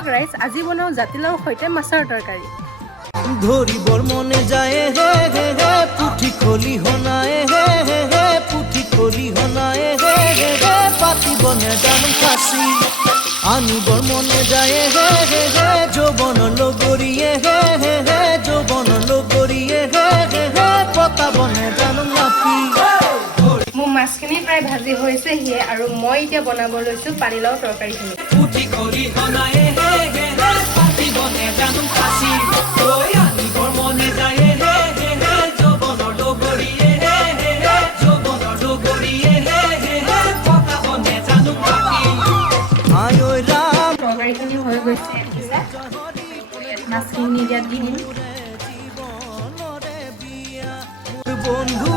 দিয়ক ৰাইজ, আজি বনাওঁ জাতিলাওৰ সৈতে মাছৰ তৰকাৰী। ধৰিবৰ মনে যায় হে হে হে পুঠি খলিহনাই হে হে হে পুঠি খলিহনাই হে হে হে পাতিবনে জানো ফাঁচি আনিবৰ মনে যায় হে হে হে যৌৱন লগৰীয়ে হে হে হে যৌৱন লগৰীয়ে হে হে হে পতাবনে জানো নাপি। মোৰ মাছখিনি প্ৰায় ভাজি হৈছেহিয়ে আৰু মই এতিয়া বনাব লৈছোঁ পানীলাও তৰকাৰীখিনি। পুঠি খলিহনাই হে হে হে পাতিবনে জানো ফাঁচি আনিবৰ মনে যায় হে হে হে যৌৱন লগৰীয়ে হে হে হে যৌৱন লগৰীয়ে হে হে হে পতাবনে জানো নাপি। আই ঐ ৰাম তৰকাৰীখিনি হৈ গৈছে, মাছখিনি এতিয়া দি দিম। বন্ধু